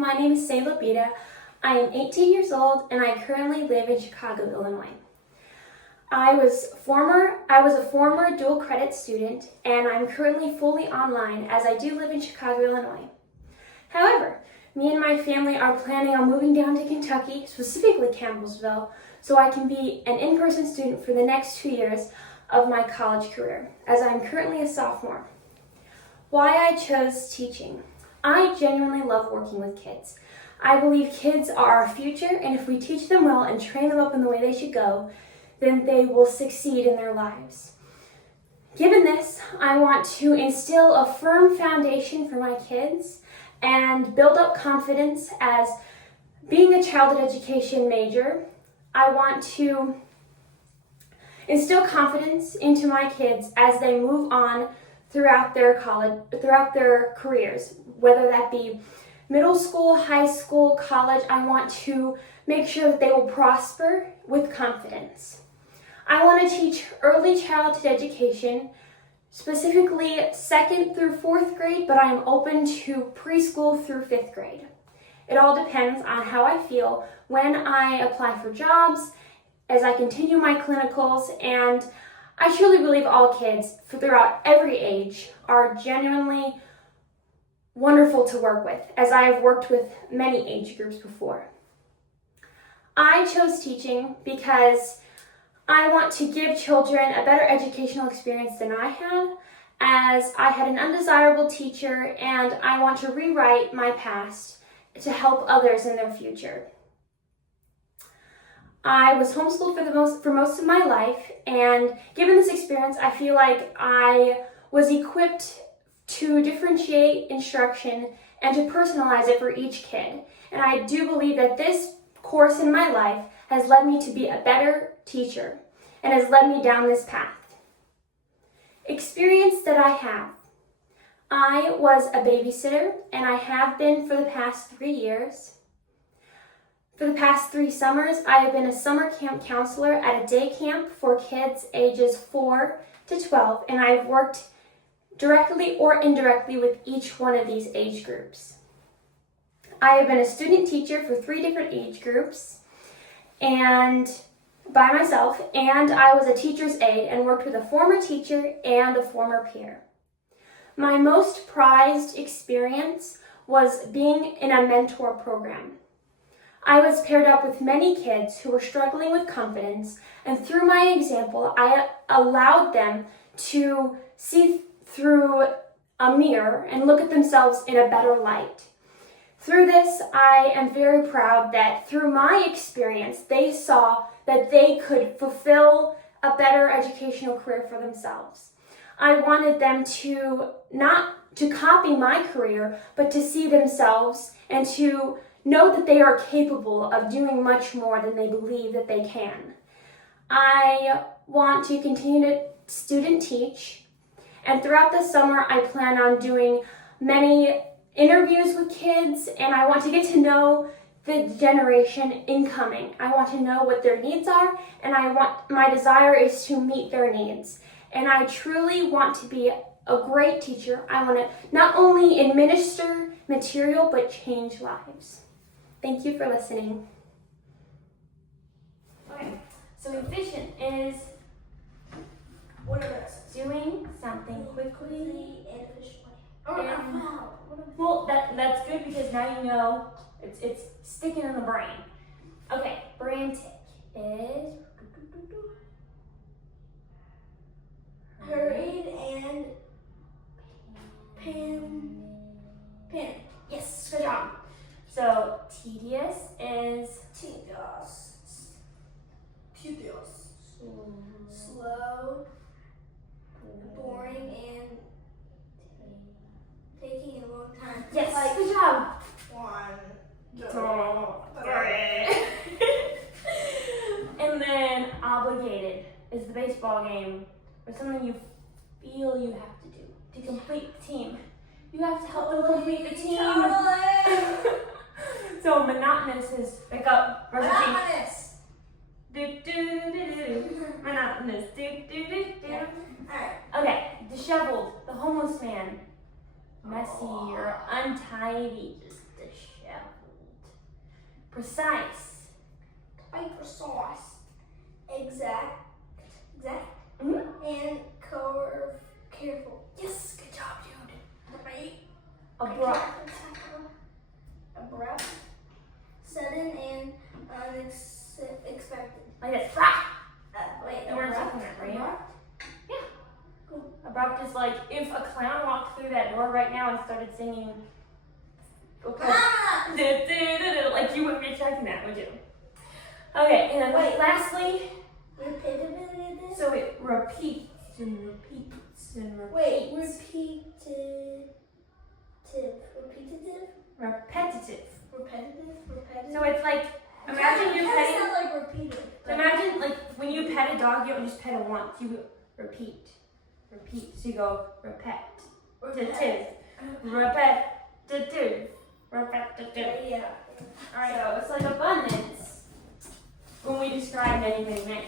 my name is Selah Bieda. I am 18 years old and I currently live in Chicago, Illinois. I was a former dual credit student and I'm currently fully online as I do live in Chicago, Illinois. However, me and my family are planning on moving down to Kentucky, specifically Campbellsville, so I can be an in-person student for the next 2 years of my college career, as I'm currently a sophomore. Why I chose teaching. I genuinely love working with kids. I believe kids are our future, and if we teach them well and train them up in the way they should go, then they will succeed in their lives. Given this, I want to instill a firm foundation for my kids and build up confidence as being a childhood education major. I want to instill confidence into my kids as they move on throughout their careers, whether that be middle school, high school, college. I want to make sure that they will prosper with confidence. I want to teach early childhood education, specifically 2nd through 4th grade, but I am open to preschool through 5th grade. It all depends on how I feel when I apply for jobs, as I continue my clinicals, and I truly believe all kids throughout every age are genuinely wonderful to work with, as I have worked with many age groups before. I chose teaching because I want to give children a better educational experience than I had, as I had an undesirable teacher and I want to rewrite my past to help others in their future. I was homeschooled for most of my life, and given this experience, I feel like I was equipped to differentiate instruction and to personalize it for each kid. And I do believe that this course in my life has led me to be a better teacher and has led me down this path. Experience that I have. I was a babysitter, and I have been for the past 3 years. For the past 3 summers, I have been a summer camp counselor at a day camp for kids ages 4 to 12, and I've worked directly or indirectly with each one of these age groups. I have been a student teacher for 3 different age groups and by myself, and I was a teacher's aide and worked with a former teacher and a former peer. My most prized experience was being in a mentor program. I was paired up with many kids who were struggling with confidence, and through my example, I allowed them to see through a mirror and look at themselves in a better light. Through this, I am very proud that through my experience, they saw that they could fulfill a better educational career for themselves. I wanted them to not to copy my career, but to see themselves and to know that they are capable of doing much more than they believe that they can. I want to continue to student teach, and throughout the summer I plan on doing many interviews with kids, and I want to get to know the generation incoming. I want to know what their needs are, and my desire is to meet their needs. And I truly want to be a great teacher. I want to not only administer material, but change lives. Thank you for listening. Okay, so efficient is What are those? doing something quickly. And efficiently. Well, that's good because now you know it's sticking in the brain. Okay, brain tick is Hurried and pin. Yes, good job. So tedious is Tedious. Slow. Boring and taking a long time. Yes, Like good job. 1, 2, 3. And then obligated is the baseball game or something you feel you have to do to complete the team. You have to help them complete the team. So monotonous is pick up versus Monotonous. do do do do do. Monotonous do do do do. Alright. Okay, disheveled, the homeless man. Messy or untidy, just disheveled. precise, hyper sauce, exact, Mhm. and careful. Yes, good job, dude. Right. abrupt, Abrupt, sudden, and unexpected. like this. Wait, And we're abrupt, talking about, right? abrupt? Abrupt is like if a clown walked through that door right now and started singing. Okay. Ah! Like you wouldn't be expecting that, would you? Okay, and then Wait. lastly, Repetitive. so it repeats and repeats and repeats. Wait, repetitive. Repetitive. Repetitive. Repetitive. So it's like, imagine you're petting. Sound like repeated. So imagine like when you pet a dog, you don't just pet it once. You repeat. So you go repetitive. Repetitive. Yeah. Alright, so it's like abundance when we describe many.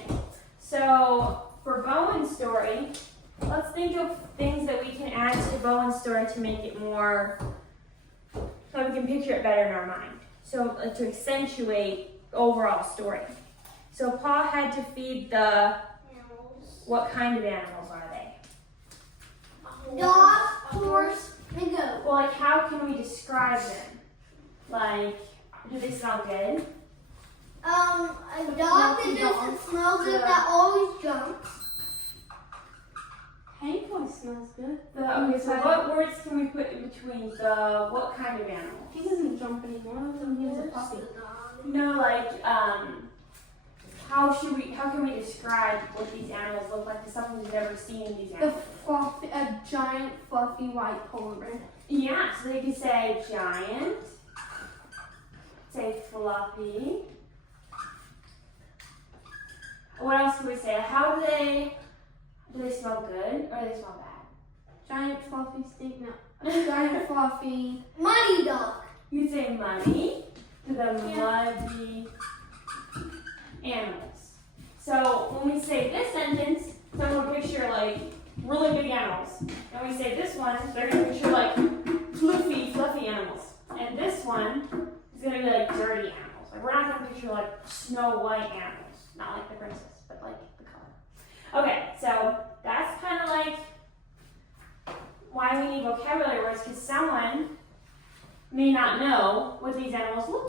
So for Bowen's story, let's think of things that we can add to Bowen's story to make it more, so we can picture it better in our mind. So to accentuate overall story. So Paul had to feed the, Animals. what kind of animals are they? Dog, horse, and goat. Well, like how can we describe them? Like, do they smell good? A dog that doesn't smell good that always jumps. Hank always smells good. Okay, so what words can we put in between the what kind of animal? He doesn't jump anymore. He's a puppy. No, like how can we describe what these animals look like to someone who's never seen these The animals? fluffy, a giant fluffy white polar bear. Yeah, so they could say giant, say fluffy. What else can we say? How do they smell good or do they smell bad? Giant fluffy stink. No. Giant fluffy. Muddy dog. You say muddy to the muddy animals. So when we say this sentence, someone will picture like really big animals. And we say this one, they're gonna picture like fluffy animals. And this one is gonna be like dirty animals. Like we're not gonna picture like Snow White animals, not like the princess, but like the color. Okay, so that's kind of like why we need vocabulary words, because someone may not know what these animals look